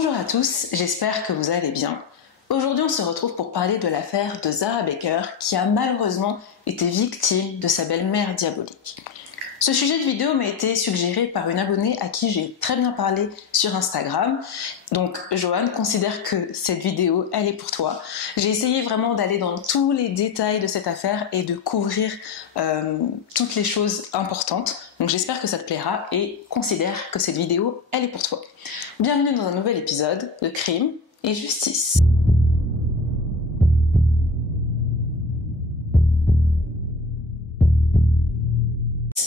Bonjour à tous, j'espère que vous allez bien. Aujourd'hui on se retrouve pour parler de l'affaire de Zara Baker qui a malheureusement été victime de sa belle-mère diabolique. Ce sujet de vidéo m'a été suggéré par une abonnée à qui j'ai très bien parlé sur Instagram. Donc Joanne, considère que cette vidéo, elle est pour toi. J'ai essayé vraiment d'aller dans tous les détails de cette affaire et de couvrir toutes les choses importantes. Donc j'espère que ça te plaira et considère que cette vidéo, elle est pour toi. Bienvenue dans un nouvel épisode de Crime et Justice.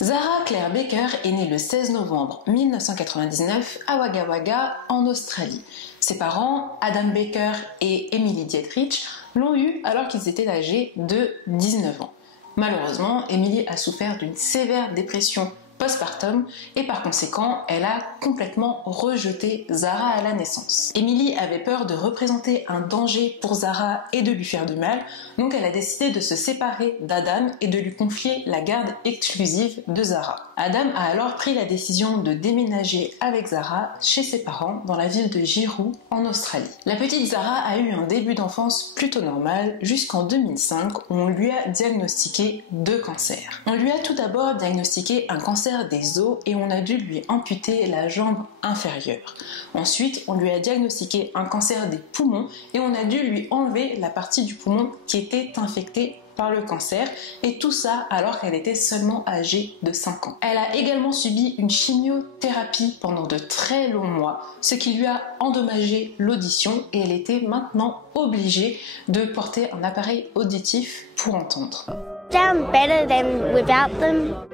Zara Claire Baker est née le 16 novembre 1999 à Wagga Wagga, en Australie. Ses parents, Adam Baker et Emily Dietrich, l'ont eue alors qu'ils étaient âgés de 19 ans. Malheureusement, Emily a souffert d'une sévère dépression postpartum et par conséquent, elle a complètement rejeté Zara à la naissance. Emily avait peur de représenter un danger pour Zara et de lui faire du mal, donc elle a décidé de se séparer d'Adam et de lui confier la garde exclusive de Zara. Adam a alors pris la décision de déménager avec Zara chez ses parents dans la ville de Girou en Australie. La petite Zara a eu un début d'enfance plutôt normal jusqu'en 2005 où on lui a diagnostiqué 2 cancers. On lui a tout d'abord diagnostiqué un cancer des os et on a dû lui amputer la jambe inférieure. Ensuite, on lui a diagnostiqué un cancer des poumons et on a dû lui enlever la partie du poumon qui était infectée par le cancer, et tout ça alors qu'elle était seulement âgée de 5 ans. Elle a également subi une chimiothérapie pendant de très longs mois, ce qui lui a endommagé l'audition et elle était maintenant obligée de porter un appareil auditif pour entendre.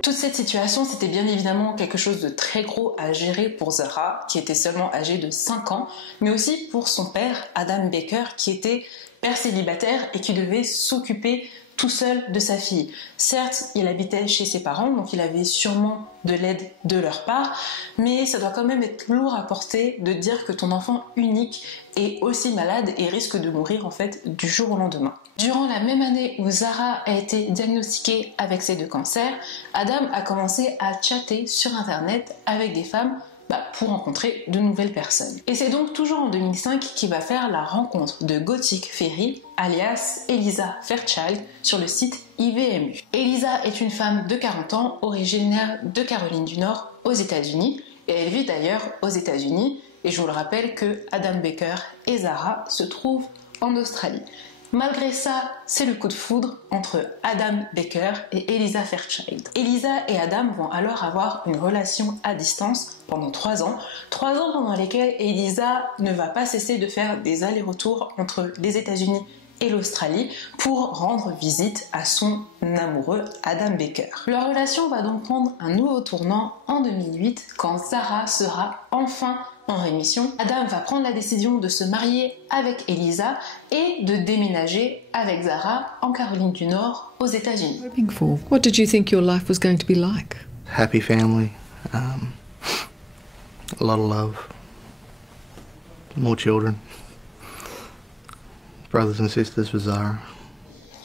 Toute cette situation, c'était bien évidemment quelque chose de très gros à gérer pour Zara, qui était seulement âgée de 5 ans, mais aussi pour son père, Adam Baker, qui était père célibataire et qui devait s'occuper tout seul de sa fille. Certes, il habitait chez ses parents, donc il avait sûrement de l'aide de leur part, mais ça doit quand même être lourd à porter de dire que ton enfant unique est aussi malade et risque de mourir en fait du jour au lendemain. Durant la même année où Zara a été diagnostiquée avec ces 2 cancers, Adam a commencé à chatter sur internet avec des femmes pour rencontrer de nouvelles personnes. Et c'est donc toujours en 2005 qu'il va faire la rencontre de Gothic Fairy, alias Eliza Fairchild, sur le site IVMU. Eliza est une femme de 40 ans, originaire de Caroline du Nord, aux États-Unis, et elle vit d'ailleurs aux États-Unis, et je vous le rappelle que Adam Baker et Zara se trouvent en Australie. Malgré ça, c'est le coup de foudre entre Adam Baker et Eliza Fairchild. Eliza et Adam vont alors avoir une relation à distance pendant 3 ans. 3 ans pendant lesquels Eliza ne va pas cesser de faire des allers-retours entre les États-Unis et l'Australie pour rendre visite à son amoureux Adam Baker. Leur relation va donc prendre un nouveau tournant en 2008 quand Zara sera enfin en rémission. Adam va prendre la décision de se marier avec Eliza et de déménager avec Zara en Caroline du Nord aux États-Unis. What did you think your life was going to be like? Happy family, a lot of love, more children, brothers and sisters for Zara.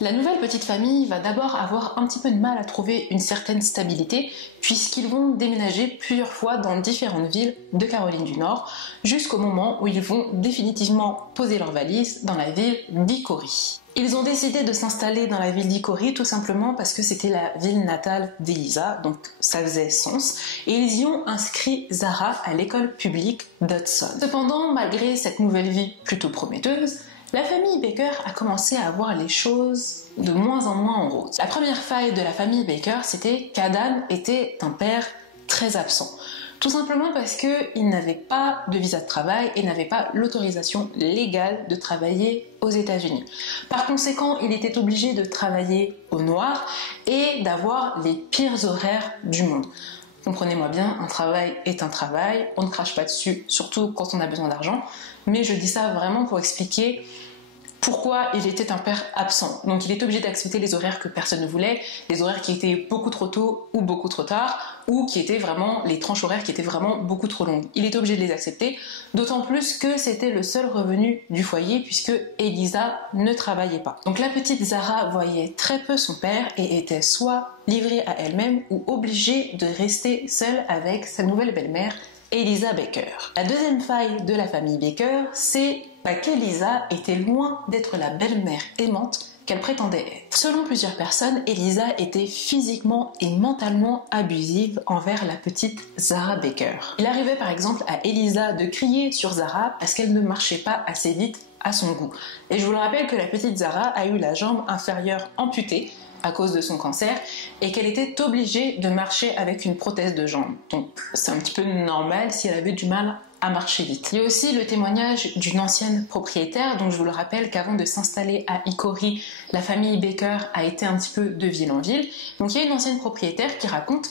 La nouvelle petite famille va d'abord avoir un petit peu de mal à trouver une certaine stabilité puisqu'ils vont déménager plusieurs fois dans différentes villes de Caroline du Nord jusqu'au moment où ils vont définitivement poser leurs valises dans la ville d'Hickory. Ils ont décidé de s'installer dans la ville d'Hickory tout simplement parce que c'était la ville natale d'Eliza, donc ça faisait sens, et ils y ont inscrit Zara à l'école publique d'Hudson. Cependant, malgré cette nouvelle vie plutôt prometteuse, la famille Baker a commencé à voir les choses de moins en moins en rose. La première faille de la famille Baker, c'était qu'Adam était un père très absent. Tout simplement parce qu'il n'avait pas de visa de travail et n'avait pas l'autorisation légale de travailler aux États-Unis. Par conséquent, il était obligé de travailler au noir et d'avoir les pires horaires du monde. Comprenez-moi bien, un travail est un travail, on ne crache pas dessus, surtout quand on a besoin d'argent, mais je dis ça vraiment pour expliquer pourquoi il était un père absent. Donc il est obligé d'accepter les horaires que personne ne voulait, les horaires qui étaient beaucoup trop tôt ou beaucoup trop tard, ou qui étaient vraiment les tranches horaires qui étaient vraiment beaucoup trop longues. Il était obligé de les accepter, d'autant plus que c'était le seul revenu du foyer puisque Eliza ne travaillait pas. Donc la petite Zara voyait très peu son père et était soit livrée à elle-même ou obligée de rester seule avec sa nouvelle belle-mère Elisa Baker. La deuxième faille de la famille Baker, c'est qu'Elisa était loin d'être la belle-mère aimante qu'elle prétendait être. Selon plusieurs personnes, Elisa était physiquement et mentalement abusive envers la petite Zara Baker. Il arrivait par exemple à Elisa de crier sur Zara parce qu'elle ne marchait pas assez vite à son goût. Et je vous le rappelle que la petite Zara a eu la jambe inférieure amputée à cause de son cancer et qu'elle était obligée de marcher avec une prothèse de jambe. Donc c'est un petit peu normal si elle avait du mal à marcher vite. Il y a aussi le témoignage d'une ancienne propriétaire, donc je vous le rappelle qu'avant de s'installer à Hickory, la famille Baker a été un petit peu de ville en ville. Donc il y a une ancienne propriétaire qui raconte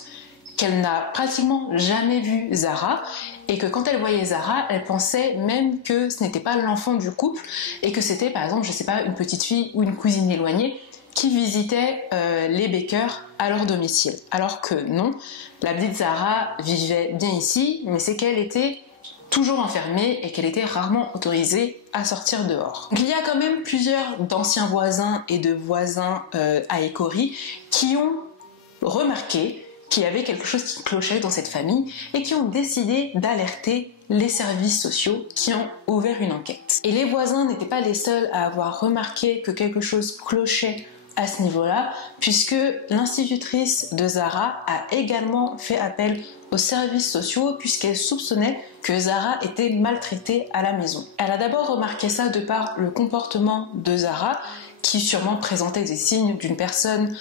qu'elle n'a pratiquement jamais vu Zara et que quand elle voyait Zara, elle pensait même que ce n'était pas l'enfant du couple et que c'était par exemple, je sais pas, une petite fille ou une cousine éloignée qui visitait les Baker à leur domicile. Alors que non, la petite Zara vivait bien ici, mais c'est qu'elle était toujours enfermée et qu'elle était rarement autorisée à sortir dehors. Donc, il y a quand même plusieurs d'anciens voisins et de voisins à Hickory qui ont remarqué qu'il y avait quelque chose qui clochait dans cette famille et qui ont décidé d'alerter les services sociaux qui ont ouvert une enquête. Et les voisins n'étaient pas les seuls à avoir remarqué que quelque chose clochait à ce niveau-là, puisque l'institutrice de Zara a également fait appel aux services sociaux puisqu'elle soupçonnait que Zara était maltraitée à la maison. Elle a d'abord remarqué ça de par le comportement de Zara, qui sûrement présentait des signes d'une personne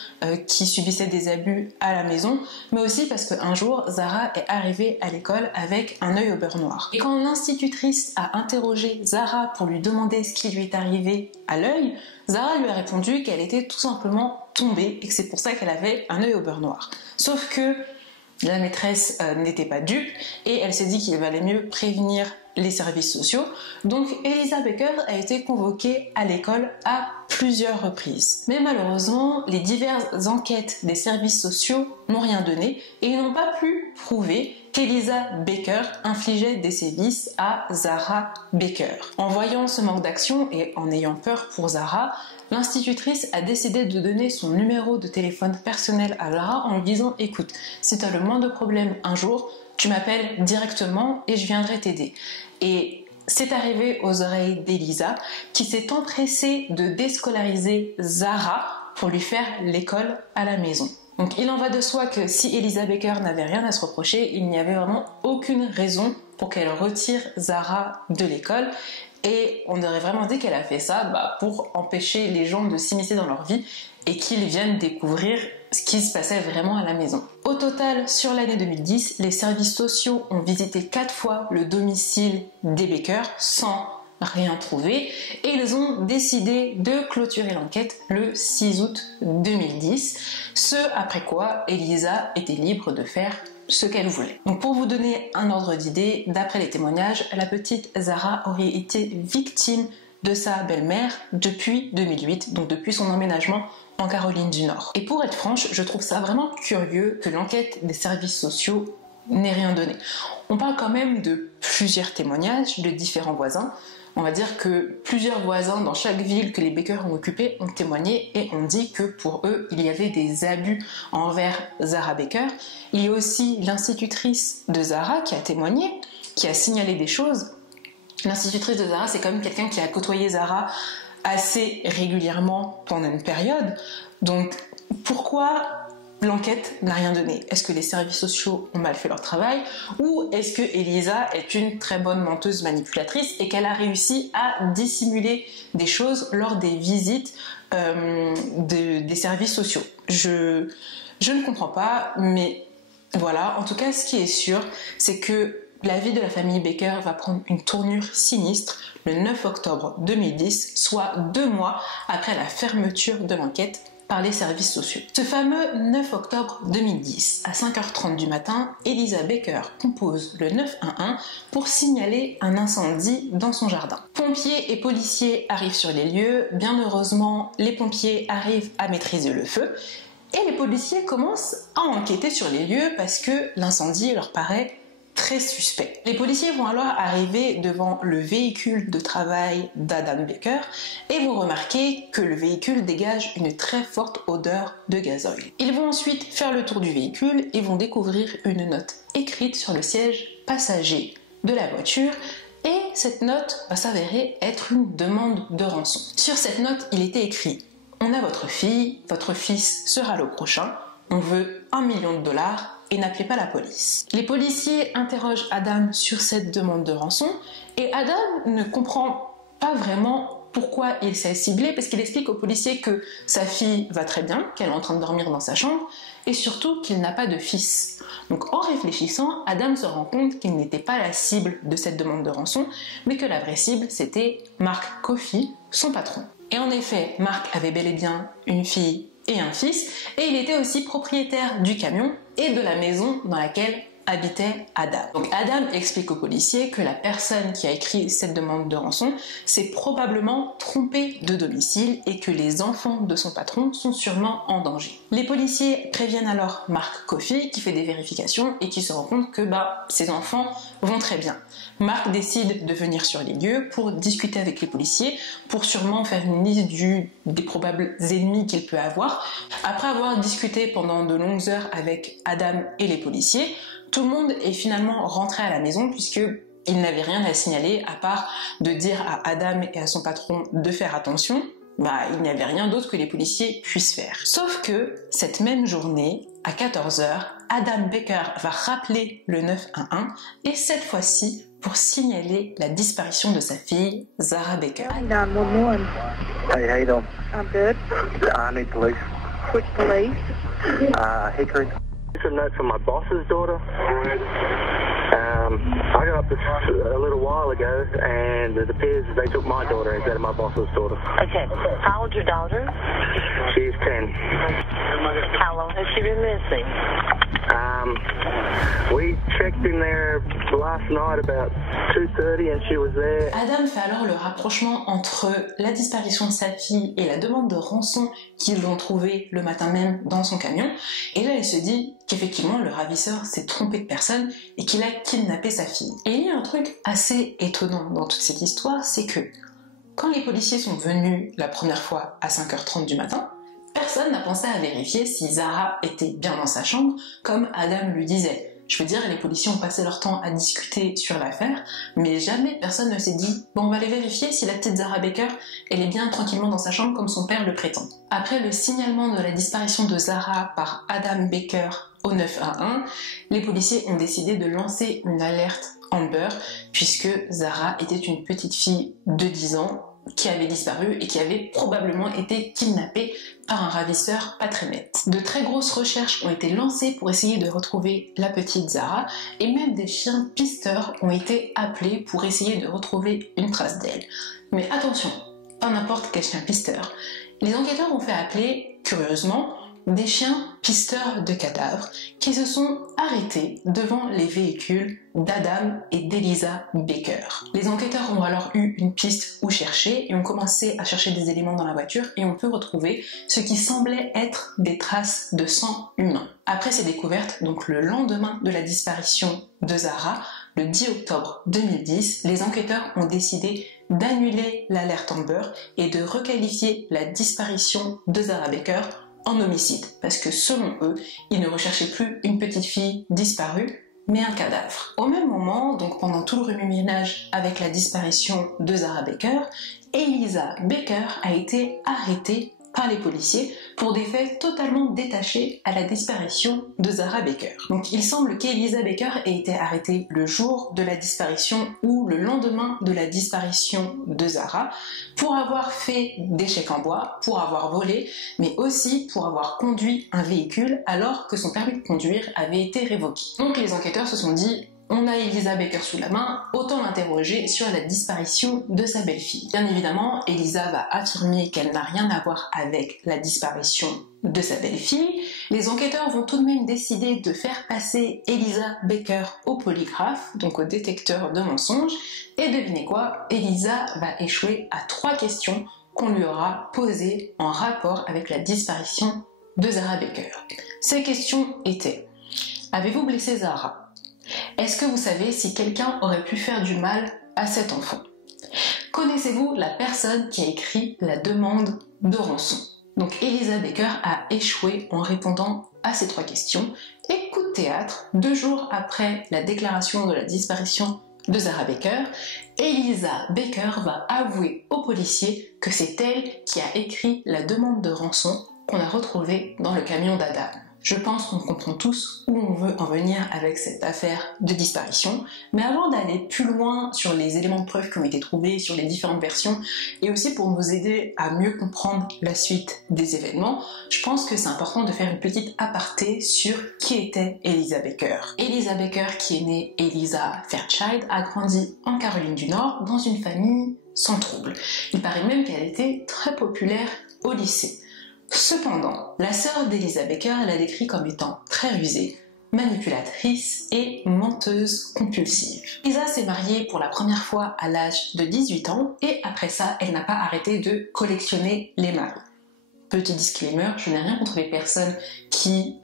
qui subissait des abus à la maison, mais aussi parce qu'un jour, Zara est arrivée à l'école avec un œil au beurre noir. Et quand l'institutrice a interrogé Zara pour lui demander ce qui lui est arrivé à l'œil, Zara lui a répondu qu'elle était tout simplement tombée et que c'est pour ça qu'elle avait un œil au beurre noir. Sauf que la maîtresse n'était pas dupe et elle s'est dit qu'il valait mieux prévenir les services sociaux. Donc Elisa Baker a été convoquée à l'école à plusieurs reprises. Mais malheureusement, les diverses enquêtes des services sociaux n'ont rien donné et ils n'ont pas pu prouver qu'Elisa Baker infligeait des sévices à Zara Baker. En voyant ce manque d'action et en ayant peur pour Zara, l'institutrice a décidé de donner son numéro de téléphone personnel à Zara en lui disant « Écoute, si tu as le moindre problème un jour, tu m'appelles directement et je viendrai t'aider. » Et c'est arrivé aux oreilles d'Elisa qui s'est empressée de déscolariser Zara pour lui faire l'école à la maison. Donc il en va de soi que si Elisa Baker n'avait rien à se reprocher, il n'y avait vraiment aucune raison pour qu'elle retire Zara de l'école. Et on aurait vraiment dit qu'elle a fait ça pour empêcher les gens de s'immiscer dans leur vie et qu'ils viennent découvrir ce qui se passait vraiment à la maison. Au total, sur l'année 2010, les services sociaux ont visité 4 fois le domicile des Baker sans rien trouver et ils ont décidé de clôturer l'enquête le 6 août 2010, ce après quoi Elisa était libre de faire ce qu'elle voulait. Donc pour vous donner un ordre d'idée, d'après les témoignages, la petite Zara aurait été victime de sa belle-mère depuis 2008, donc depuis son emménagement en Caroline du Nord. Et pour être franche, je trouve ça vraiment curieux que l'enquête des services sociaux n'ait rien donné. On parle quand même de plusieurs témoignages de différents voisins. On va dire que plusieurs voisins dans chaque ville que les Baker ont occupé ont témoigné et ont dit que pour eux, il y avait des abus envers Zara Baker. Il y a aussi l'institutrice de Zara qui a témoigné, qui a signalé des choses. L'institutrice de Zara, c'est quand même quelqu'un qui a côtoyé Zara assez régulièrement pendant une période. Donc pourquoi l'enquête n'a rien donné? Est-ce que les services sociaux ont mal fait leur travail ou est-ce que Elisa est une très bonne menteuse manipulatrice et qu'elle a réussi à dissimuler des choses lors des visites des services sociaux? Je ne comprends pas, mais voilà. En tout cas, ce qui est sûr, c'est que la vie de la famille Baker va prendre une tournure sinistre le 9 octobre 2010, soit 2 mois après la fermeture de l'enquête par les services sociaux. Ce fameux 9 octobre 2010, à 5h30 du matin, Elisa Baker compose le 911 pour signaler un incendie dans son jardin. Pompiers et policiers arrivent sur les lieux. Bien heureusement, les pompiers arrivent à maîtriser le feu et les policiers commencent à enquêter sur les lieux parce que l'incendie leur paraît très suspect. Les policiers vont alors arriver devant le véhicule de travail d'Adam Baker et vont remarquer que le véhicule dégage une très forte odeur de gazole. Ils vont ensuite faire le tour du véhicule et vont découvrir une note écrite sur le siège passagers de la voiture et cette note va s'avérer être une demande de rançon. Sur cette note, il était écrit « On a votre fille, votre fils sera le prochain, on veut $1 million et n'appelez pas la police. » Les policiers interrogent Adam sur cette demande de rançon et Adam ne comprend pas vraiment pourquoi il s'est ciblé, parce qu'il explique aux policiers que sa fille va très bien, qu'elle est en train de dormir dans sa chambre, et surtout qu'il n'a pas de fils. Donc en réfléchissant, Adam se rend compte qu'il n'était pas la cible de cette demande de rançon, mais que la vraie cible c'était Mark Coffey, son patron. Et en effet, Mark avait bel et bien une fille et un fils, et il était aussi propriétaire du camion et de la maison dans laquelle habitait Adam. Donc Adam explique aux policiers que la personne qui a écrit cette demande de rançon s'est probablement trompée de domicile et que les enfants de son patron sont sûrement en danger. Les policiers préviennent alors Mark Coffey qui fait des vérifications et qui se rend compte que ses enfants vont très bien. Mark décide de venir sur les lieux pour discuter avec les policiers, pour sûrement faire une liste des probables ennemis qu'il peut avoir. Après avoir discuté pendant de longues heures avec Adam et les policiers, tout le monde est finalement rentré à la maison puisqu'il n'avait rien à signaler à part de dire à Adam et à son patron de faire attention. Il n'y avait rien d'autre que les policiers puissent faire. Sauf que cette même journée, à 14h, Adam Baker va rappeler le 911 et cette fois-ci pour signaler la disparition de sa fille, Zara Baker. 911. Hey, how you doing? I'm good. I need police. Which police? Hickory. It's a note from my boss's daughter. I got up this a little while ago, and it appears they took my daughter instead of my boss's daughter. Okay. How old's your daughter? She's 10. How long has she been missing? We checked in there last night about 2:30 and she was there. Adam fait alors le rapprochement entre la disparition de sa fille et la demande de rançon qu'ils ont trouvée le matin même dans son camion. Et là, il se dit qu'effectivement, le ravisseur s'est trompé de personne et qu'il a kidnappé sa fille. Et il y a un truc assez étonnant dans toute cette histoire, c'est que quand les policiers sont venus la première fois à 5h30 du matin, personne n'a pensé à vérifier si Zara était bien dans sa chambre, comme Adam lui disait. Je veux dire, les policiers ont passé leur temps à discuter sur l'affaire, mais jamais personne ne s'est dit « Bon, on va aller vérifier si la petite Zara Baker, elle est bien tranquillement dans sa chambre comme son père le prétend. » Après le signalement de la disparition de Zara par Adam Baker au 911, les policiers ont décidé de lancer une alerte Amber, puisque Zara était une petite fille de 10 ans qui avait disparu et qui avait probablement été kidnappée par un ravisseur pas très net. De très grosses recherches ont été lancées pour essayer de retrouver la petite Zara et même des chiens pisteurs ont été appelés pour essayer de retrouver une trace d'elle. Mais attention, pas n'importe quel chien pisteur. Les enquêteurs ont fait appeler, curieusement, des chiens pisteurs de cadavres qui se sont arrêtés devant les véhicules d'Adam et d'Eliza Baker. Les enquêteurs ont alors eu une piste où chercher et ont commencé à chercher des éléments dans la voiture et on peut retrouver ce qui semblait être des traces de sang humain. Après ces découvertes, donc le lendemain de la disparition de Zara, le 10 octobre 2010, les enquêteurs ont décidé d'annuler l'alerte Amber et de requalifier la disparition de Zara Baker en homicide, parce que selon eux, ils ne recherchaient plus une petite fille disparue, mais un cadavre. Au même moment, donc pendant tout le remue-ménage avec la disparition de Zara Baker, Eliza Baker a été arrêtée par les policiers pour des faits totalement détachés à la disparition de Zara Baker. Donc il semble qu'Eliza Baker ait été arrêtée le jour de la disparition ou le lendemain de la disparition de Zara pour avoir fait des chèques en bois, pour avoir volé, mais aussi pour avoir conduit un véhicule alors que son permis de conduire avait été révoqué. Donc les enquêteurs se sont dit: on a Eliza Baker sous la main, autant l'interroger sur la disparition de sa belle-fille. Bien évidemment, Eliza va affirmer qu'elle n'a rien à voir avec la disparition de sa belle-fille. Les enquêteurs vont tout de même décider de faire passer Eliza Baker au polygraphe, donc au détecteur de mensonges, et devinez quoi, Eliza va échouer à 3 questions qu'on lui aura posées en rapport avec la disparition de Zara Baker. Ces questions étaient: avez-vous blessé Zara? Est-ce que vous savez si quelqu'un aurait pu faire du mal à cet enfant? Connaissez-vous la personne qui a écrit la demande de rançon? Donc Eliza Baker a échoué en répondant à ces 3 questions et coup de théâtre, 2 jours après la déclaration de la disparition de Zara Baker, Eliza Baker va avouer aux policiers que c'est elle qui a écrit la demande de rançon qu'on a retrouvée dans le camion d'Adam. Je pense qu'on comprend tous où on veut en venir avec cette affaire de disparition, mais avant d'aller plus loin sur les éléments de preuve qui ont été trouvés, sur les différentes versions, et aussi pour nous aider à mieux comprendre la suite des événements, je pense que c'est important de faire une petite aparté sur qui était Eliza Baker. Eliza Baker, qui est née Eliza Fairchild, a grandi en Caroline du Nord dans une famille sans trouble. Il paraît même qu'elle était très populaire au lycée. Cependant, la sœur d'Eliza Baker l'a décrit comme étant très rusée, manipulatrice et menteuse compulsive. Eliza s'est mariée pour la première fois à l'âge de 18 ans et après ça, elle n'a pas arrêté de collectionner les maris. Petit disclaimer, je n'ai rien contre les personnes qui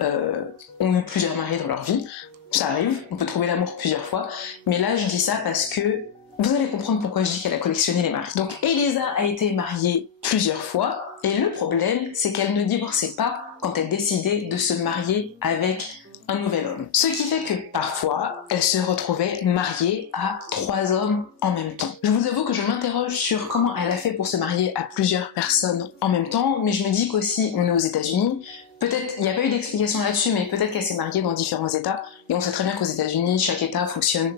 ont eu plusieurs maris dans leur vie. Ça arrive, on peut trouver l'amour plusieurs fois, mais là je dis ça parce que vous allez comprendre pourquoi je dis qu'elle a collectionné les maris. Donc Eliza a été mariée plusieurs fois, et le problème, c'est qu'elle ne divorçait pas quand elle décidait de se marier avec un nouvel homme. Ce qui fait que parfois, elle se retrouvait mariée à 3 hommes en même temps. Je vous avoue que je m'interroge sur comment elle a fait pour se marier à plusieurs personnes en même temps, mais je me dis qu'aussi, on est aux États-Unis. Peut-être, il n'y a pas eu d'explication là-dessus, mais peut-être qu'elle s'est mariée dans différents États, et on sait très bien qu'aux États-Unis, chaque État fonctionne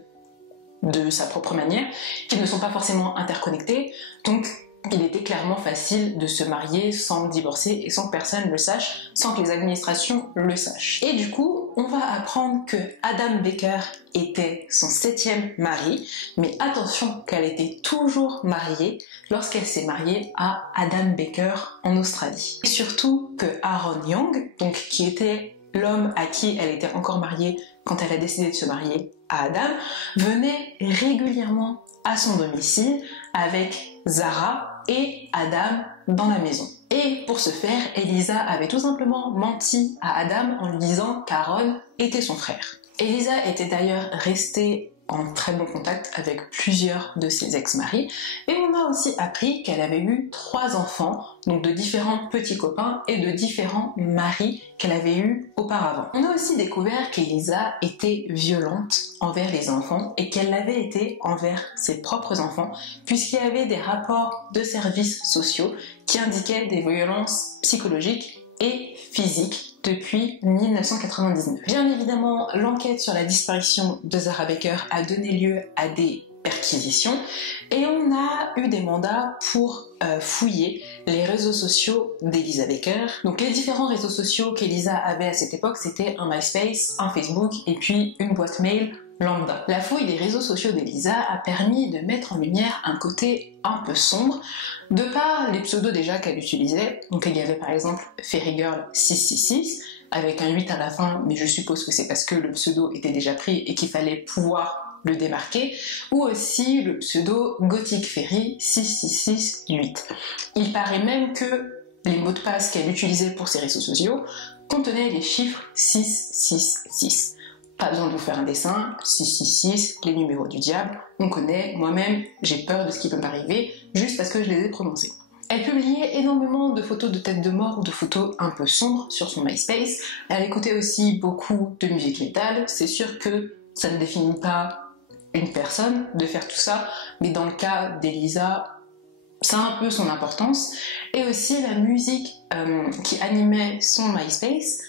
de sa propre manière, qu'ils ne sont pas forcément interconnectés, donc il était clairement facile de se marier sans divorcer et sans que personne ne le sache, sans que les administrations le sachent. Et du coup, on va apprendre que Adam Baker était son 7e mari, mais attention qu'elle était toujours mariée lorsqu'elle s'est mariée à Adam Baker en Australie. Et surtout que Aaron Young, donc qui était l'homme à qui elle était encore mariée quand elle a décidé de se marier à Adam, venait régulièrement à son domicile avec Zara et Adam dans la maison. Et pour ce faire, Eliza avait tout simplement menti à Adam en lui disant qu'Aaron était son frère. Eliza était d'ailleurs restée en très bon contact avec plusieurs de ses ex-maris, et on a aussi appris qu'elle avait eu 3 enfants, donc de différents petits copains et de différents maris qu'elle avait eus auparavant. On a aussi découvert qu'Eliza était violente envers les enfants et qu'elle l'avait été envers ses propres enfants, puisqu'il y avait des rapports de services sociaux qui indiquaient des violences psychologiques et physiques depuis 1999. Bien évidemment, l'enquête sur la disparition de Zara Baker a donné lieu à des perquisitions et on a eu des mandats pour fouiller les réseaux sociaux d'Eliza Baker. Donc les différents réseaux sociaux qu'Eliza avait à cette époque, c'était un MySpace, un Facebook et puis une boîte mail lambda. La fouille des réseaux sociaux d'Eliza a permis de mettre en lumière un côté un peu sombre de par les pseudos déjà qu'elle utilisait. Donc il y avait par exemple Fairy Girl 666 avec un 8 à la fin, mais je suppose que c'est parce que le pseudo était déjà pris et qu'il fallait pouvoir le démarquer, ou aussi le pseudo Gothic Fairy 6668. Il paraît même que les mots de passe qu'elle utilisait pour ses réseaux sociaux contenaient les chiffres 666. Pas besoin de vous faire un dessin, 666, les numéros du diable, on connaît, moi-même j'ai peur de ce qui peut m'arriver juste parce que je les ai prononcés. Elle publiait énormément de photos de têtes de mort ou de photos un peu sombres sur son MySpace. Elle écoutait aussi beaucoup de musique métal. C'est sûr que ça ne définit pas une personne de faire tout ça, mais dans le cas d'Eliza, ça a un peu son importance. Et aussi la musique qui animait son MySpace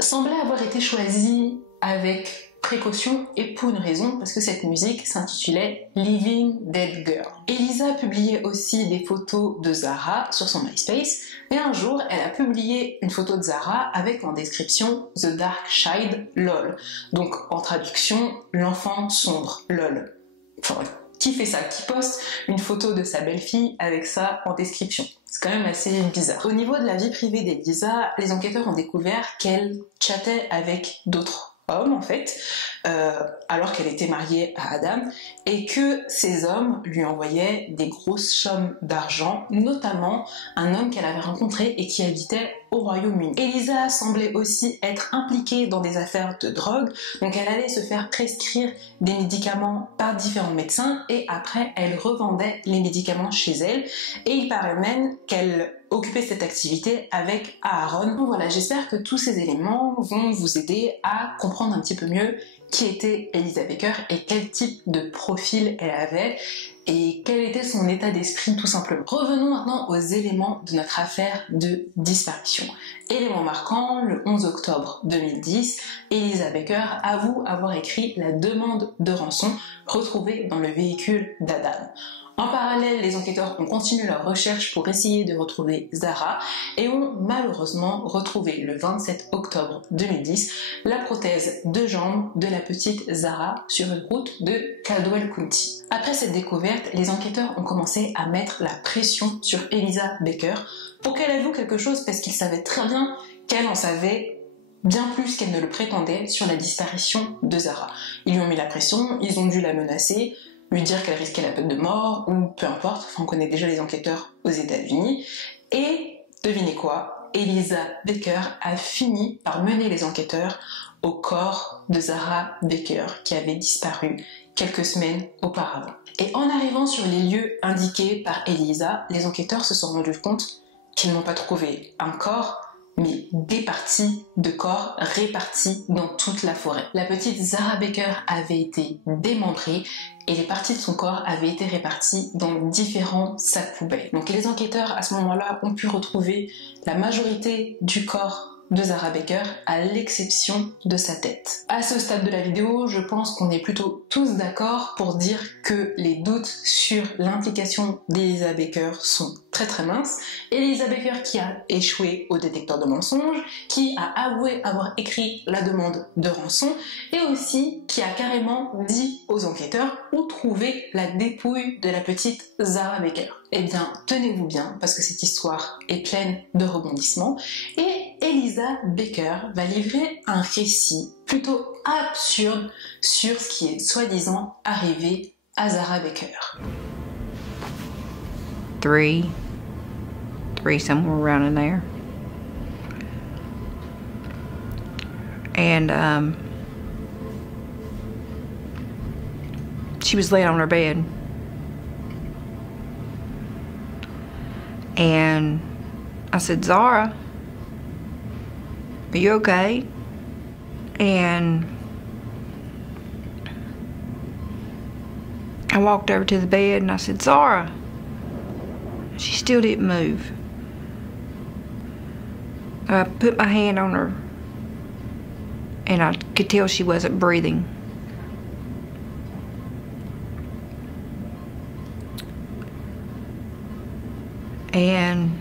semblait avoir été choisie avec précaution et pour une raison, parce que cette musique s'intitulait Living Dead Girl. Eliza publiait aussi des photos de Zara sur son MySpace, et un jour, elle a publié une photo de Zara avec en description The Dark Child LOL. Donc, en traduction, l'enfant sombre, LOL. Enfin, qui fait ça? Qui poste une photo de sa belle-fille avec ça en description? C'est quand même assez bizarre. Au niveau de la vie privée d'Eliza, les enquêteurs ont découvert qu'elle chattait avec d'autres hommes en fait, alors qu'elle était mariée à Adam, et que ces hommes lui envoyaient des grosses sommes d'argent, notamment un homme qu'elle avait rencontré et qui habitait au Royaume-Uni. Elisa semblait aussi être impliquée dans des affaires de drogue, donc elle allait se faire prescrire des médicaments par différents médecins et après elle revendait les médicaments chez elle, et il paraît même qu'elle occupait cette activité avec Aaron. Donc voilà, j'espère que tous ces éléments vont vous aider à comprendre un petit peu mieux qui était Elisa Baker et quel type de profil elle avait et quel était son état d'esprit tout simplement. Revenons maintenant aux éléments de notre affaire de disparition. Élément marquant, le 11 octobre 2010, Elisa Baker avoue avoir écrit la demande de rançon retrouvée dans le véhicule d'Adam. En parallèle, les enquêteurs ont continué leur recherche pour essayer de retrouver Zara et ont malheureusement retrouvé le 27 octobre 2010 la prothèse de jambe de la petite Zara sur une route de Caldwell County. Après cette découverte, les enquêteurs ont commencé à mettre la pression sur Elisa Baker pour qu'elle avoue quelque chose parce qu'ils savaient très bien qu'elle en savait bien plus qu'elle ne le prétendait sur la disparition de Zara. Ils lui ont mis la pression, ils ont dû la menacer, lui dire qu'elle risquait la peine de mort, ou peu importe, enfin on connaît déjà les enquêteurs aux États-Unis. Et devinez quoi, Elisa Baker a fini par mener les enquêteurs au corps de Zara Baker, qui avait disparu quelques semaines auparavant. Et en arrivant sur les lieux indiqués par Elisa, les enquêteurs se sont rendus compte qu'ils n'ont pas trouvé un corps, mais des parties de corps réparties dans toute la forêt. La petite Zara Baker avait été démembrée et les parties de son corps avaient été réparties dans différents sacs poubelles. Donc les enquêteurs à ce moment-là ont pu retrouver la majorité du corps de Zara Baker à l'exception de sa tête. À ce stade de la vidéo, je pense qu'on est plutôt tous d'accord pour dire que les doutes sur l'implication d'Elisa Baker sont très minces. Elisa Baker qui a échoué au détecteur de mensonges, qui a avoué avoir écrit la demande de rançon et aussi qui a carrément dit aux enquêteurs où trouver la dépouille de la petite Zara Baker. Eh bien, tenez-vous bien parce que cette histoire est pleine de rebondissements et Elisa Baker va livrer un récit plutôt absurde sur ce qui est soi-disant arrivé à Zara Baker. Three, somewhere around in there. And she was laying on her bed. And I said, Zara, are you okay? And I walked over to the bed and I said, Zara. She still didn't move. I put my hand on her and I could tell she wasn't breathing. And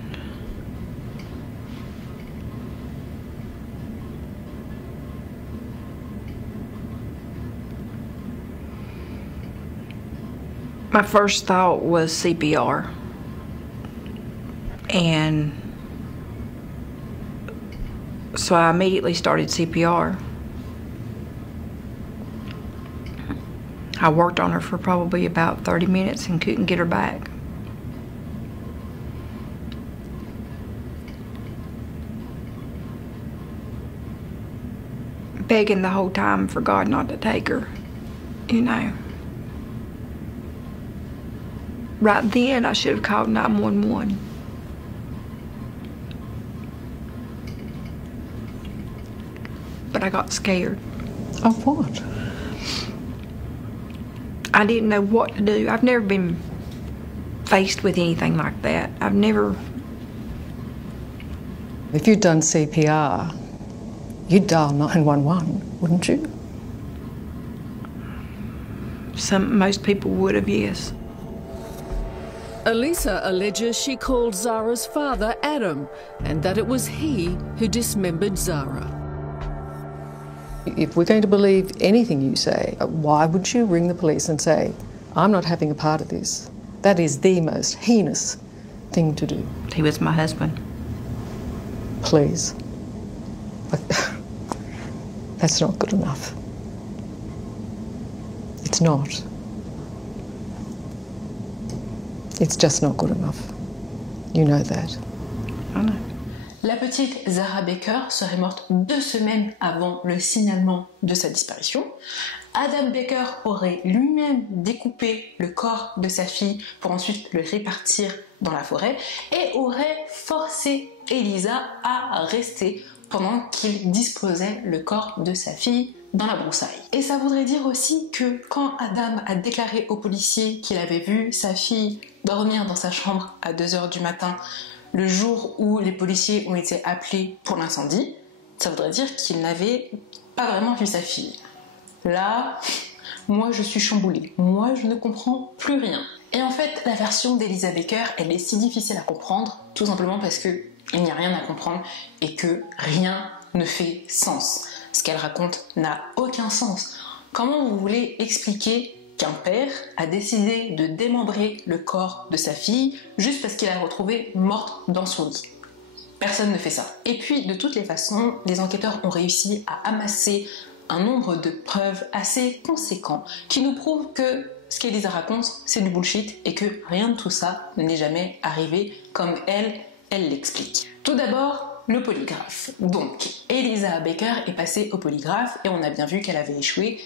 my first thought was CPR. And so I immediately started CPR. I worked on her for probably about 30 minutes and couldn't get her back. Begging the whole time for God not to take her, you know. Right then, I should have called 911. But I got scared. Of what? I didn't know what to do. I've never been faced with anything like that. I've never... If you'd done CPR, you'd dial 911, wouldn't you? Most people would have, yes. Elisa alleges she called Zara's father Adam and that it was he who dismembered Zara. If we're going to believe anything you say, why would you ring the police and say, I'm not having a part of this? That is the most heinous thing to do. He was my husband. Please. That's not good enough. It's not. It's just not good enough. You know that. I know. La petite Zara Baker serait morte 2 semaines avant le signalement de sa disparition. Adam Baker aurait lui-même découpé le corps de sa fille pour ensuite le répartir dans la forêt et aurait forcé Elisa à rester pendant qu'il disposait le corps de sa fille dans la broussaille. Et ça voudrait dire aussi que quand Adam a déclaré aux policiers qu'il avait vu sa fille dormir dans sa chambre à 2h du matin le jour où les policiers ont été appelés pour l'incendie, ça voudrait dire qu'il n'avait pas vraiment vu sa fille. Là, moi je suis chamboulée. Moi je ne comprends plus rien. Et en fait, la version d'Elisa Baker, elle est si difficile à comprendre, tout simplement parce que il n'y a rien à comprendre et que rien ne fait sens. Ce qu'elle raconte n'a aucun sens. Comment vous voulez expliquer qu'un père a décidé de démembrer le corps de sa fille juste parce qu'il l'a retrouvée morte dans son lit? Personne ne fait ça. Et puis, de toutes les façons, les enquêteurs ont réussi à amasser un nombre de preuves assez conséquent qui nous prouvent que ce qu'Elisa raconte, c'est du bullshit et que rien de tout ça n'est jamais arrivé comme elle l'explique. Tout d'abord, le polygraphe. Donc, Elisa Baker est passée au polygraphe et on a bien vu qu'elle avait échoué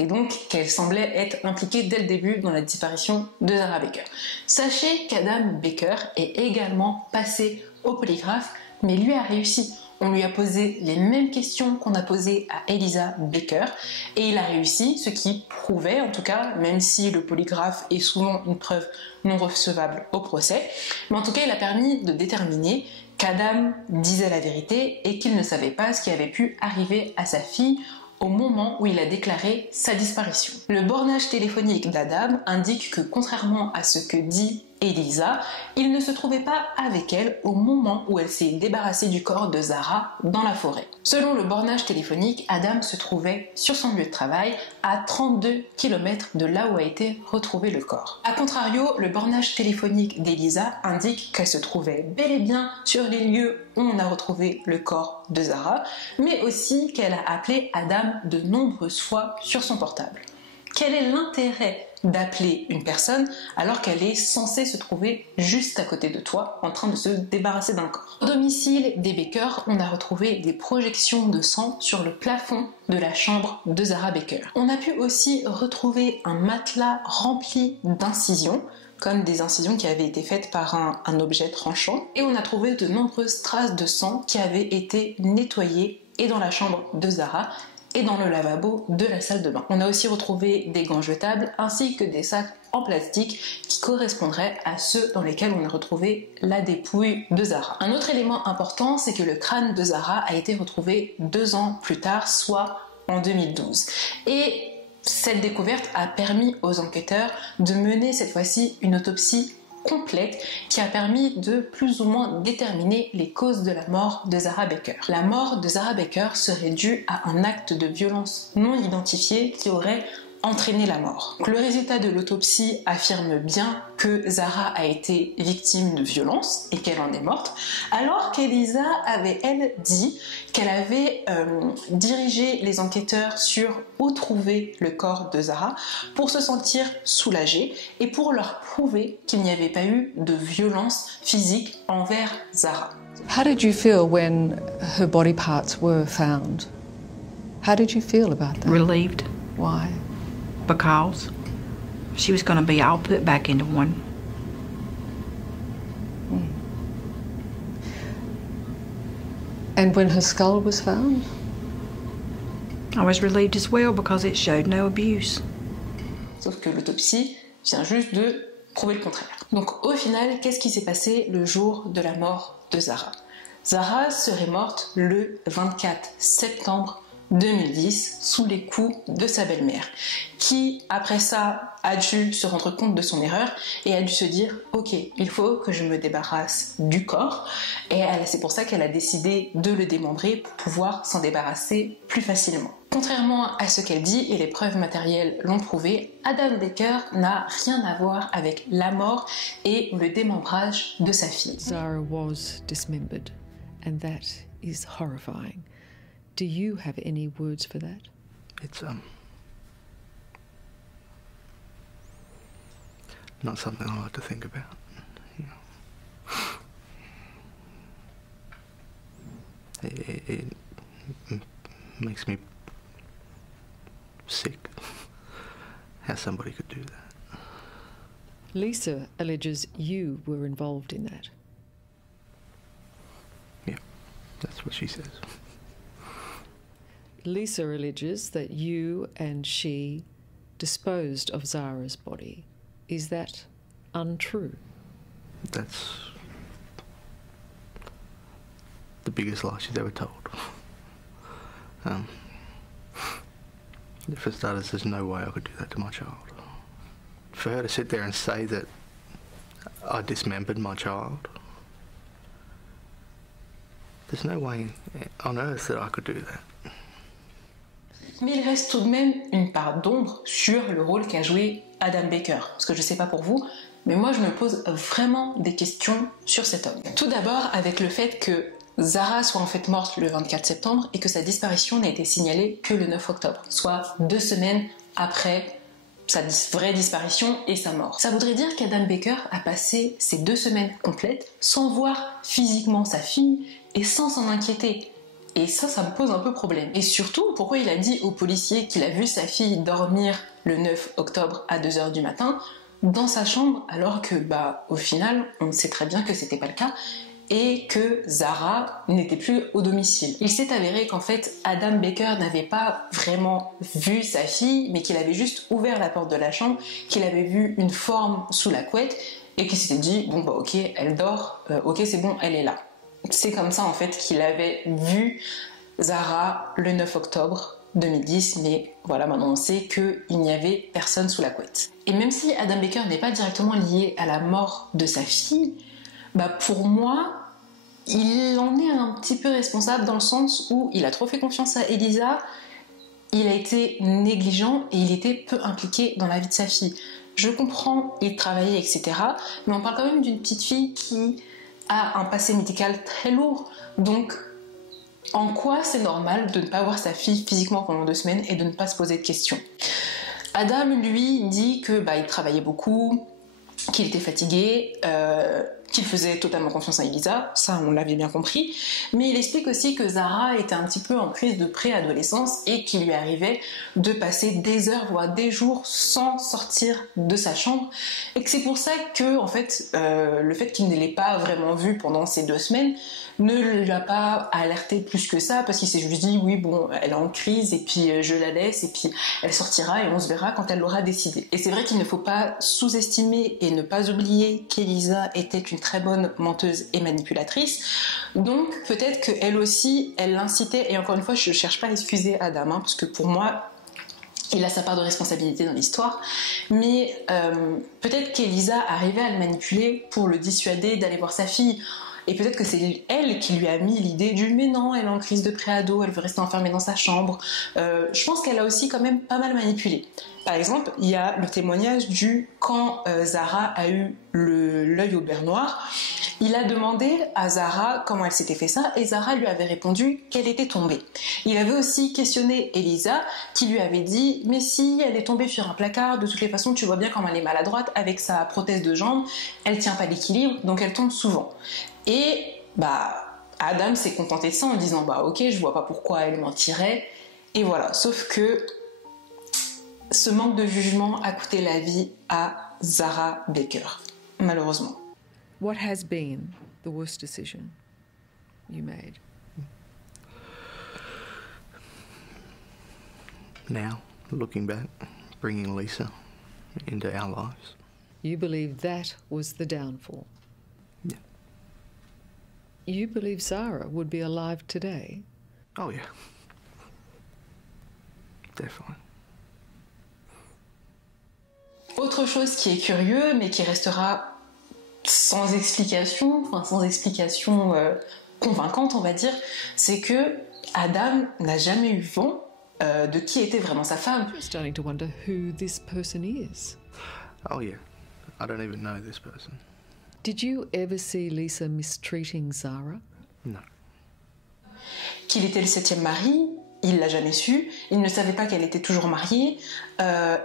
et donc qu'elle semblait être impliquée dès le début dans la disparition de Zara Baker. Sachez qu'Adam Baker est également passé au polygraphe, mais lui a réussi. On lui a posé les mêmes questions qu'on a posées à Elisa Baker et il a réussi, ce qui prouvait, en tout cas, même si le polygraphe est souvent une preuve non recevable au procès, mais en tout cas il a permis de déterminer qu'Adam disait la vérité et qu'il ne savait pas ce qui avait pu arriver à sa fille au moment où il a déclaré sa disparition. Le bornage téléphonique d'Adam indique que contrairement à ce que dit Elisa, il ne se trouvait pas avec elle au moment où elle s'est débarrassée du corps de Zara dans la forêt. Selon le bornage téléphonique, Adam se trouvait sur son lieu de travail à 32 km de là où a été retrouvé le corps. A contrario, le bornage téléphonique d'Elisa indique qu'elle se trouvait bel et bien sur les lieux où on a retrouvé le corps de Zara, mais aussi qu'elle a appelé Adam de nombreuses fois sur son portable. Quel est l'intérêt d'appeler une personne alors qu'elle est censée se trouver juste à côté de toi en train de se débarrasser d'un corps? Au domicile des Baker, on a retrouvé des projections de sang sur le plafond de la chambre de Zara Baker. On a pu aussi retrouver un matelas rempli d'incisions, comme des incisions qui avaient été faites par un objet tranchant, et on a trouvé de nombreuses traces de sang qui avaient été nettoyées et dans la chambre de Zara et dans le lavabo de la salle de bain. On a aussi retrouvé des gants jetables ainsi que des sacs en plastique qui correspondraient à ceux dans lesquels on a retrouvé la dépouille de Zara. Un autre élément important, c'est que le crâne de Zara a été retrouvé 2 ans plus tard, soit en 2012. Et cette découverte a permis aux enquêteurs de mener cette fois-ci une autopsie complète qui a permis de plus ou moins déterminer les causes de la mort de Zara Baker. La mort de Zara Baker serait due à un acte de violence non identifié qui aurait entraîné la mort. Donc, le résultat de l'autopsie affirme bien que Zara a été victime de violence et qu'elle en est morte, alors qu'Elisa avait, elle, dit qu'elle avait dirigé les enquêteurs sur où trouver le corps de Zara pour se sentir soulagée et pour leur prouver qu'il n'y avait pas eu de violence physique envers Zara. How did you feel when her body parts were found? How did you feel about that? Relieved, Why? because she was going to be all put back into one. And when her skull was found? I was relieved as well because it showed no abuse. Sauf que l'autopsie vient juste de prouver le contraire. Donc au final, qu'est-ce qui s'est passé le jour de la mort de Zara? Zara serait morte le 24 septembre 2010 sous les coups de sa belle-mère, qui après ça a dû se rendre compte de son erreur et a dû se dire ok, il faut que je me débarrasse du corps, et c'est pour ça qu'elle a décidé de le démembrer pour pouvoir s'en débarrasser plus facilement. Contrairement à ce qu'elle dit, et les preuves matérielles l'ont prouvé, Adam Baker n'a rien à voir avec la mort et le démembrage de sa fille. Zara was dismembered, and that is horrifying. Do you have any words for that? It's not something I like to think about. You know. It makes me sick how somebody could do that. Lisa alleges you were involved in that. Yeah, that's what she says. Lisa alleges that you and she disposed of Zara's body. Is that untrue? That's the biggest lie she's ever told. For starters, there's no way I could do that to my child. For her to sit there and say that I dismembered my child, there's no way on earth that I could do that. Mais il reste tout de même une part d'ombre sur le rôle qu'a joué Adam Baker. Parce que je sais pas pour vous, mais moi je me pose vraiment des questions sur cet homme. Tout d'abord avec le fait que Zara soit en fait morte le 24 septembre et que sa disparition n'a été signalée que le 9 octobre, soit 2 semaines après sa vraie disparition et sa mort. Ça voudrait dire qu'Adam Baker a passé ces 2 semaines complètes sans voir physiquement sa fille et sans s'en inquiéter. Et ça me pose un peu problème. Et surtout, pourquoi il a dit aux policiers qu'il a vu sa fille dormir le 9 octobre à 2h du matin dans sa chambre, alors que, au final, on sait très bien que c'était pas le cas, et que Zara n'était plus au domicile. Il s'est avéré qu'en fait, Adam Baker n'avait pas vraiment vu sa fille, mais qu'il avait juste ouvert la porte de la chambre, qu'il avait vu une forme sous la couette, et qu'il s'était dit, bon ok, elle dort, ok c'est bon, elle est là. C'est comme ça en fait qu'il avait vu Zara le 9 octobre 2010, mais voilà, maintenant on sait qu'il n'y avait personne sous la couette. Et même si Adam Baker n'est pas directement lié à la mort de sa fille, pour moi, il en est un petit peu responsable dans le sens où il a trop fait confiance à Elisa, il a été négligent et il était peu impliqué dans la vie de sa fille. Je comprends, il travaillait, etc. Mais on parle quand même d'une petite fille qui a un passé médical très lourd, donc en quoi c'est normal de ne pas voir sa fille physiquement pendant 2 semaines et de ne pas se poser de questions. Adam, lui, dit que il travaillait beaucoup, qu'il était fatigué, qu'il faisait totalement confiance à Elisa, ça on l'avait bien compris, mais il explique aussi que Zara était un petit peu en crise de préadolescence et qu'il lui arrivait de passer des heures voire des jours sans sortir de sa chambre, et que c'est pour ça que en fait le fait qu'il ne l'ait pas vraiment vue pendant ces 2 semaines ne l'a pas alerté plus que ça, parce qu'il s'est juste dit oui bon elle est en crise et puis je la laisse et puis elle sortira et on se verra quand elle l'aura décidé. Et c'est vrai qu'il ne faut pas sous-estimer et ne pas oublier qu'Elisa était une très bonne menteuse et manipulatrice, donc peut-être qu'elle aussi elle l'incitait, et encore une fois je cherche pas à excuser Adam parce que pour moi il a sa part de responsabilité dans l'histoire, mais peut-être qu'Elisa arrivait à le manipuler pour le dissuader d'aller voir sa fille. Et peut-être que c'est elle qui lui a mis l'idée du « mais non, elle est en crise de préado, elle veut rester enfermée dans sa chambre ». Je pense qu'elle a aussi quand même pas mal manipulé. Par exemple, il y a le témoignage du quand Zara a eu l'œil au beurre noir, il a demandé à Zara comment elle s'était fait ça et Zara lui avait répondu qu'elle était tombée. Il avait aussi questionné Elisa qui lui avait dit « mais si, elle est tombée sur un placard, de toutes les façons tu vois bien comment elle est maladroite avec sa prothèse de jambe, elle tient pas l'équilibre donc elle tombe souvent ». Et Adam s'est contenté de ça en disant ok, je vois pas pourquoi elle mentirait, et voilà. Sauf que ce manque de jugement a coûté la vie à Zara Baker, malheureusement. What has been the worst decision you made? Now, looking back, bringing Lisa into our lives. You believe that was the downfall? Yeah. You believe Zara would be alive today? Oh yeah. Definitely. Autre chose qui est curieux, mais qui restera sans explication convaincante, on va dire, c'est que Adam n'a jamais eu vent de qui était vraiment sa femme. I'm starting to wonder who this person is. Oh yeah. I don't even know this person. Did you ever see Lisa mistreating Zara? No. Qu'il était le 7e mari, il l'a jamais su, il ne savait pas qu'elle était toujours mariée,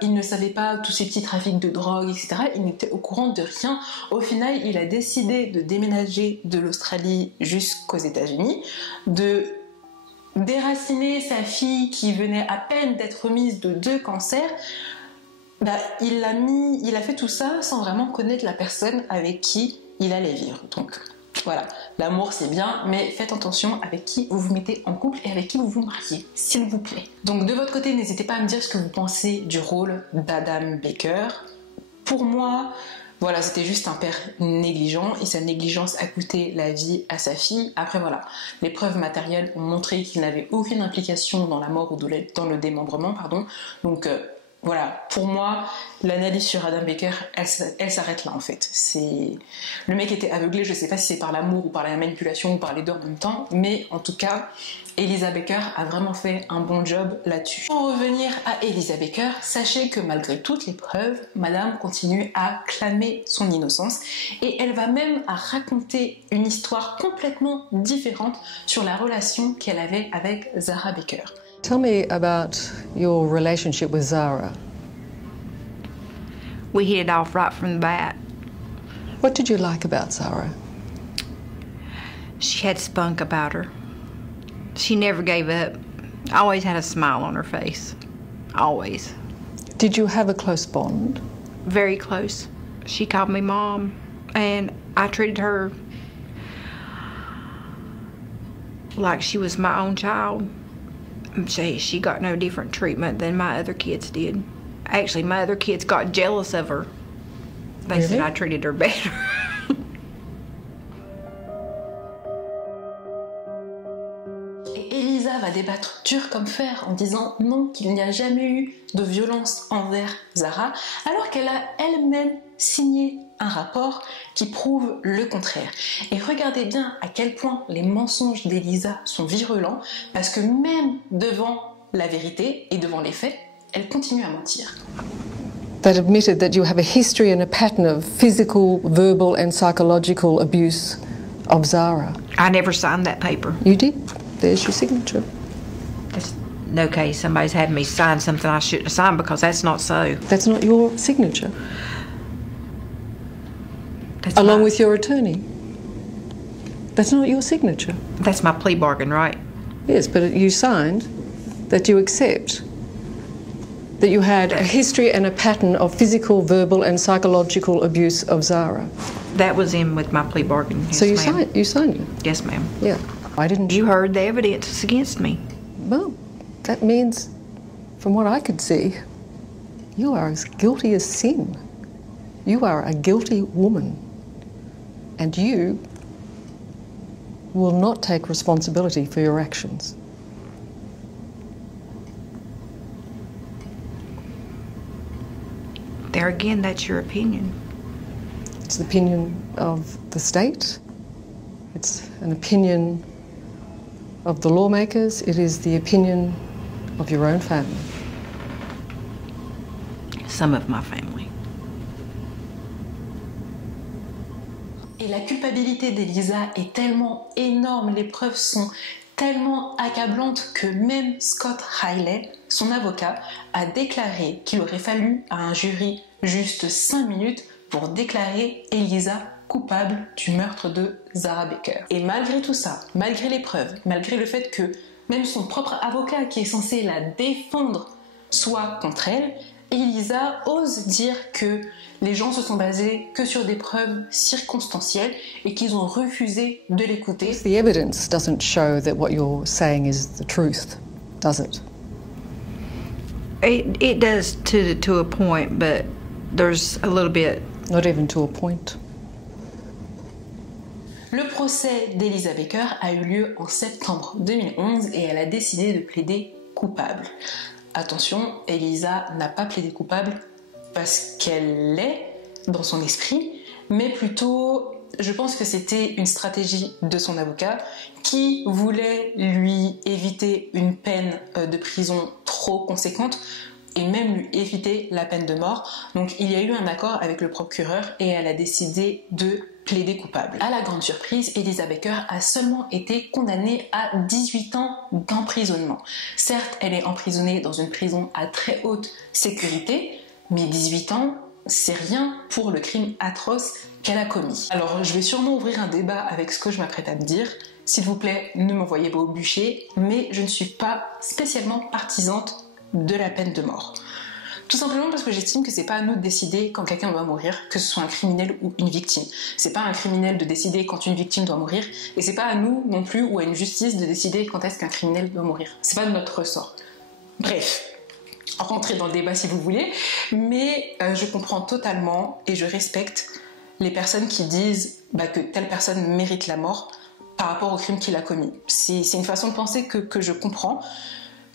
il ne savait pas tous ces petits trafics de drogue, etc. Il n'était au courant de rien. Au final, il a décidé de déménager de l'Australie jusqu'aux États-Unis, de déraciner sa fille qui venait à peine d'être remise de 2 cancers. Il a fait tout ça sans vraiment connaître la personne avec qui il allait vivre. Donc voilà, l'amour c'est bien, mais faites attention avec qui vous vous mettez en couple et avec qui vous vous mariez, s'il vous plaît. Donc de votre côté, n'hésitez pas à me dire ce que vous pensez du rôle d'Adam Baker. Pour moi, voilà, c'était juste un père négligent et sa négligence a coûté la vie à sa fille. Après voilà, les preuves matérielles ont montré qu'il n'avait aucune implication dans la mort ou dans le démembrement, pardon. Donc voilà, pour moi, l'analyse sur Adam Baker, elle s'arrête là en fait. Le mec était aveuglé, je sais pas si c'est par l'amour ou par la manipulation ou par les deux en même temps, mais en tout cas, Eliza Baker a vraiment fait un bon job là-dessus. Pour revenir à Eliza Baker, sachez que malgré toutes les preuves, madame continue à clamer son innocence et elle va même à raconter une histoire complètement différente sur la relation qu'elle avait avec Zara Baker. Tell me about your relationship with Zara. We hit it off right from the bat. What did you like about Zara? She had spunk about her. She never gave up. Always had a smile on her face. Always. Did you have a close bond? Very close. She called me Mom, and I treated her like she was my own child. She got no different treatment than my other kids did. Actually, my other kids got jealous of her. They said I treated her better. Et Eliza va débattre dur comme fer en disant non, qu'il n'y a jamais eu de violence envers Zara, alors qu'elle a elle-même signé un rapport qui prouve le contraire. Et regardez bien à quel point les mensonges d'Eliza sont virulents, parce que même devant la vérité et devant les faits, elle continue à mentir. That admitted that you have a history and a pattern of physical, verbal and psychological abuse of Zara. I never signed that paper. You did. There's your signature. It's no case somebody's had me sign something I shouldn't have signed, because that's not so. That's not your signature. That's Along with your attorney. That's not your signature. That's my plea bargain, right? Yes, but you signed that you accept that you had a history and a pattern of physical, verbal and psychological abuse of Zara. That was in with my plea bargain. Yes, So you ma'am. signed it? Yes, ma'am. Yeah. Why didn't You heard the evidence against me. Well, that means, from what I could see, you are as guilty as sin. You are a guilty woman. And you will not take responsibility for your actions. There again, that's your opinion. It's the opinion of the state. It's an opinion of the lawmakers. It is the opinion of your own family. Some of my family. Et la culpabilité d'Eliza est tellement énorme, les preuves sont tellement accablantes que même Scott Riley, son avocat, a déclaré qu'il aurait fallu à un jury juste 5 minutes pour déclarer Eliza coupable du meurtre de Zara Baker. Et malgré tout ça, malgré les preuves, malgré le fait que même son propre avocat qui est censé la défendre soit contre elle, Eliza ose dire que les gens se sont basés que sur des preuves circonstancielles et qu'ils ont refusé de l'écouter. The evidence doesn't show that what you're saying is the truth, does it? It does to a point, but there's a little bit. Not even to a point. Le procès d'Eliza Baker a eu lieu en septembre 2011 et elle a décidé de plaider coupable. Attention, Eliza n'a pas plaidé coupable parce qu'elle l'est dans son esprit, mais plutôt, je pense que c'était une stratégie de son avocat qui voulait lui éviter une peine de prison trop conséquente et même lui éviter la peine de mort. Donc il y a eu un accord avec le procureur et elle a décidé de plaider coupable. À la grande surprise, Elisa Baker a seulement été condamnée à 18 ans d'emprisonnement. Certes, elle est emprisonnée dans une prison à très haute sécurité, mais 18 ans, c'est rien pour le crime atroce qu'elle a commis. Alors, je vais sûrement ouvrir un débat avec ce que je m'apprête à me dire. S'il vous plaît, ne m'envoyez pas au bûcher, mais je ne suis pas spécialement partisante de la peine de mort. Tout simplement parce que j'estime que c'est pas à nous de décider quand quelqu'un doit mourir, que ce soit un criminel ou une victime. C'est pas à un criminel de décider quand une victime doit mourir, et c'est pas à nous non plus ou à une justice de décider quand est-ce qu'un criminel doit mourir. C'est pas de notre ressort. Bref, rentrez dans le débat si vous voulez, mais je comprends totalement et je respecte les personnes qui disent que telle personne mérite la mort par rapport au crime qu'il a commis. C'est une façon de penser que je comprends,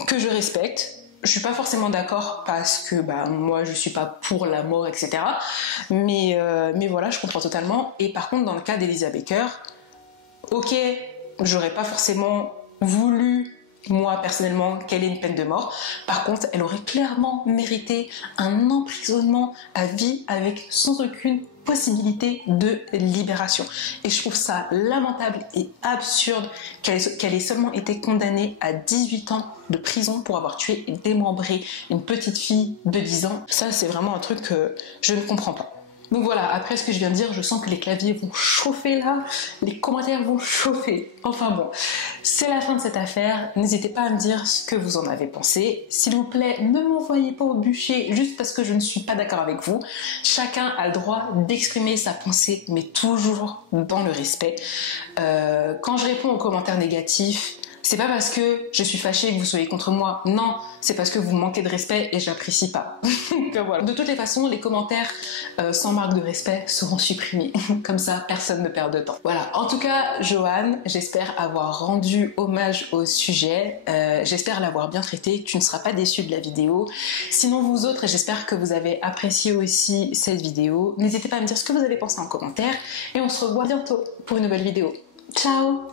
que je respecte. Je suis pas forcément d'accord parce que moi je suis pas pour la mort, etc. Mais voilà, je comprends totalement. Et par contre, dans le cas d'Elisa Baker, ok, j'aurais pas forcément voulu, moi personnellement, qu'elle ait une peine de mort. Par contre, elle aurait clairement mérité un emprisonnement à vie avec sans aucune possibilité de libération. Et je trouve ça lamentable et absurde qu'elle ait seulement été condamnée à 18 ans de prison pour avoir tué et démembré une petite fille de 10 ans. Ça, c'est vraiment un truc que je ne comprends pas. Donc voilà, après ce que je viens de dire, je sens que les claviers vont chauffer là, les commentaires vont chauffer. Enfin bon, c'est la fin de cette affaire. N'hésitez pas à me dire ce que vous en avez pensé. S'il vous plaît, ne m'envoyez pas au bûcher juste parce que je ne suis pas d'accord avec vous. Chacun a le droit d'exprimer sa pensée, mais toujours dans le respect. Quand je réponds aux commentaires négatifs, c'est pas parce que je suis fâchée que vous soyez contre moi. Non, c'est parce que vous manquez de respect et j'apprécie pas. Donc voilà. De toutes les façons, les commentaires sans marque de respect seront supprimés. Comme ça, personne ne perd de temps. Voilà. En tout cas, Joanne, j'espère avoir rendu hommage au sujet. J'espère l'avoir bien traité. Tu ne seras pas déçu de la vidéo. Sinon, vous autres, j'espère que vous avez apprécié aussi cette vidéo. N'hésitez pas à me dire ce que vous avez pensé en commentaire. Et on se revoit bientôt pour une nouvelle vidéo. Ciao!